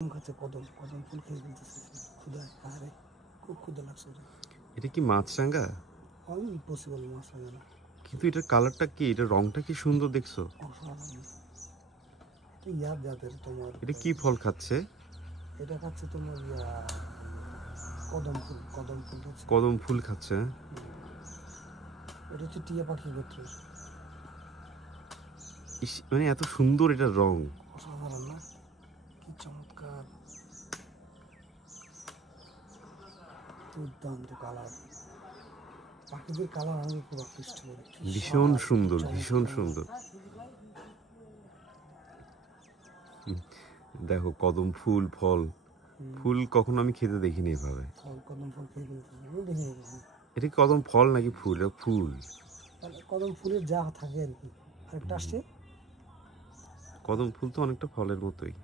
খাচ্ছে কদম কদম ফুল খেয়ে ফেলতেছে ক্ষুধায়। আরে খুব ক্ষুধা লাগছে রে। এটা কি মাছরাঙা? ইম্পসিবল মাছ লাগে না। কিন্তু এটার কালারটা কি, এটা রংটা কি সুন্দর দেখছো? অসাধারণ। এটা ইয়ার জাতের তোমার। এটা কি ফল খাচ্ছে? এটা খাচ্ছে তোমার কদম ফুল। কদম ফুল খাচ্ছে। কদম ফুল খাচ্ছে। এটা হচ্ছে টিয়া পাখি গোত্রের। মানে এত সুন্দর এটার রং। অসাধারণ না? কি চমৎকার, দুর্দান্ত কালার। পাখিদের কালার আমাকে খুব আকৃষ্ট করে। ভীষণ সুন্দর, ভীষণ সুন্দর। দেখো কদম ফুল ফল, ফুল কখনো আমি খেতে দেখিনি এভাবে। কদম ফুল খেয়ে ফেলতেছে। এটা কি কদম ফল নাকি ফুল? এটা ফুল। কদম ফুলের যা থাকে আর কি। আরেকটা আসছে। কদম ফুল তো অনেকটা ফলের মতোই।